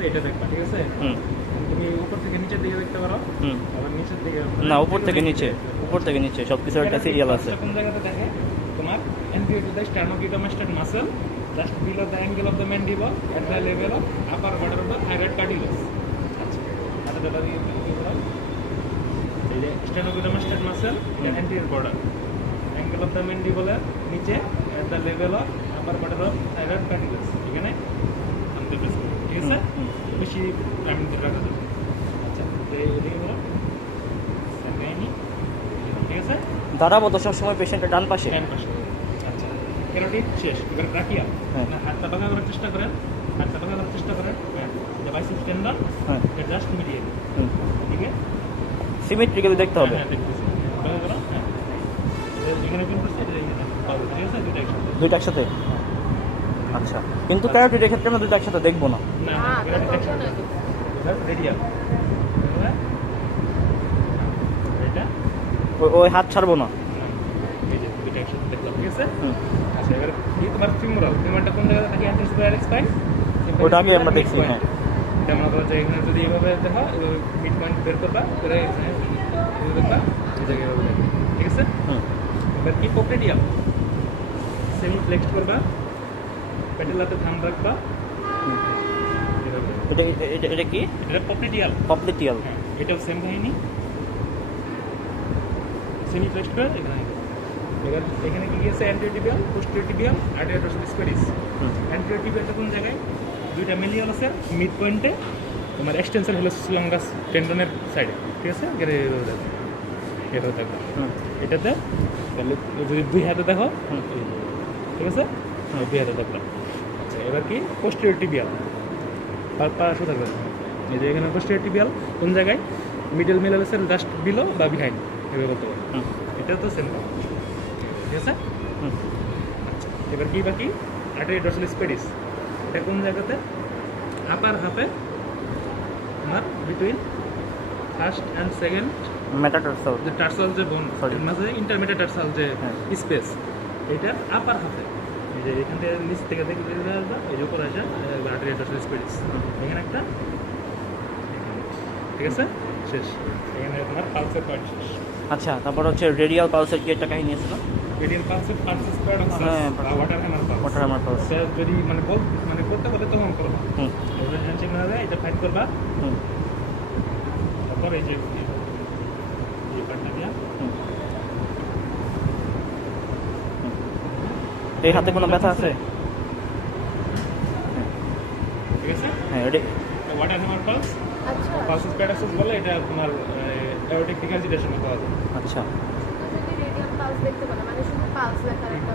আছে এটা দেখবা, ঠিক আছে? তুমি উপর থেকে নিচের দিকে দেখতে পারো, আবার নিচের দিকে না, উপর থেকে নিচে সবকিছু একটা সিরিয়াল আছে। কোন জায়গাতে দেখে তোমার anterior to the sternocleidomastoid muscle just below the angle of the mandible at the level of upper border of the thyroid cartilage। আচ্ছা, এটা দাদা দিয়ে কি বলা, এই যে sternocleidomastoid muscle এর anterior border angle of the mandible এর নিচে at the level of upper border of thyroid cartilage, এখানে আমাদের প্রেস করব, ঠিক আছে? বেশি টাইম ধরে রাখা যাবে। আচ্ছা, এদিকে বলো, ঠিক আছে? দাঁড়াবো তো সবসময় পেশেন্টের ডান পাশে। আচ্ছা, ক্যারোটিড শেষ, এবার ব্রাকিয়াল। হ্যাঁ। হাতটা বাঁকা করার চেষ্টা করেন, হ্যাঁ, যে বাইসেপস টেন্ডন এটা জাস্ট মিডিয়াল, ঠিক আছে? সিমেট্রিক্যালি দেখতে হবে। হ্যাঁ, দেখতেছি, বাঁকা করো, হ্যাঁ, এখানে কিন্তু এটা পাবে, ঠিক আছে? দুইটা একসাথে। আচ্ছা, কিন্তু ক্যারোটিডের ক্ষেত্রে আমরা দুইটা একসাথে দেখবো না। না, ক্যারোটিড একসাথে রেডিয়াল, এটা ওই হাত ছাড়বো না। এই যে দুইটা একসাথে দেখলাম, ঠিক আছে? আচ্ছা, এবার এই তোমার ফিমোরালটা কোন জায়গায় থাকে? অ্যান্টেরোস্পাইনাল স্পাইন, ওটাকে আমরা দেখছি। হ্যাঁ, এটা মনে করো যে এখানে যদি এইভাবে দেখো, মিড পয়েন্ট বের করবা, করে এখানে দেখবা, এই জায়গায় এভাবে দেখবা, ঠিক আছে? এবার কি পপলেটিয়াম সেমি ফ্লেক্সড করবা, পেটেলাতে থাম রাখবা, এভাবে। এটা কি? এটা পপলেটিয়াম। হ্যাঁ, এটাও সেম কাহিনী, সেমি ফ্লেক্সড করে এখানে। এবার এখানে কি গিয়েছে? Anterior tibial, posterior tibial, arteria dorsalis pedis. Anterior টিবিয়ালটা কোন জায়গায়? দুইটা মেলিয়াল আছে মিড পয়েন্টে, তোমার এক্সটেনশন হেলাসিস লঙ্গাস টেন্ডনের সাইডে, ঠিক আছে? এটা দেখো, এটাতে তাহলে যদি দুই হাতে দেখো, ঠিক আছে? হ্যাঁ, দুই হাতে দেখলাম। আচ্ছা, এবার কি পোস্টেরিয়র টিবিয়াল, পাশে থাকবে, এই যে এখানে পোস্টেরিয়র টিবিয়াল কোন জায়গায়? মিডল মেলালেসের জাস্ট বিলো বা বিহাইন্ড, এভাবে বলতে পারো। এটা তো সেম, ঠিক আছে? আচ্ছা, এবার কি বাকি? আর্টেরিয়র ডরসালিস পেডিস, এটা কোন জায়গাতে? আপার হাফে, তোমার between first and second metatarsal, যে টার্সাল যে বোন, এর মাঝে ইন্টারমিডিয়েট টার্সাল যে স্পেস, এটা আপার হাফে। এই যে এখান থেকে নিচ থেকে দেখে আসবা, এই যে উপরে আসা আর্টেরিয়র ডরসালিস পেডিস, এখানে একটা, ঠিক আছে? শেষ, এখানে তোমার পালসের পয়েন্ট শেষ। আচ্ছা, তারপর হচ্ছে রেডিয়াল পালসের কি একটা কাহিনী আছে না? রেডিয়াল পালসের পালসেস প্যারাডক্সাস বা water hammer pulse. Water hammer pulse, এটা যদি মানে করতে বলে তখন করবা, এবার হ্যান্ডশেক না দেয়, এটা ফাইট করবা, তারপর এই যে এই পার্টটা দিয়া এই হাতে কোনো ব্যথা আছে? ঠিক আছে? হ্যাঁ, রেডি। ওয়াটার হ্যামার পালস, আচ্ছা, পালসেস প্যারাডক্সাস বলে, এটা তোমার অ্যাওরটিক ডিকাজিটেশনে পাওয়া যায়। আচ্ছা, যদি রেডিয়াল পালস দেখতে পারে, মানে শুধু পালস দেখার একটা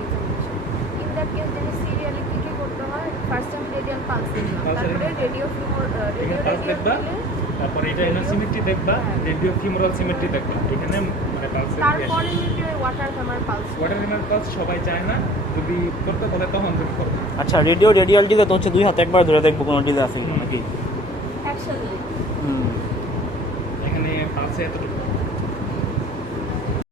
এক্সামিনেশন। ইন দ্যাট কেস যদি সিরিয়ালি কি করতে হয়? ফার্স্ট টাইম রেডিয়াল পালস দেখলাম, তারপরে রেডিও পালস দেখবা, তারপর এটা এনার সিমেট্রি দেখবা, রেডিও ফিমোরাল সিমেট্রি দেখবা, এখানে মানে পালসের তারপরে যদি water hammer pulse. Water hammer pulse সবাই চায় না, যদি করতে বলে তখন তুমি করবে। আচ্ছা, রেডিয়াল ডিলে তো হচ্ছে দুই হাতে একবার ধরে দেখবো কোনো ডিলে আছে নাকি? একসাথে এখানে পালসে এতটুকু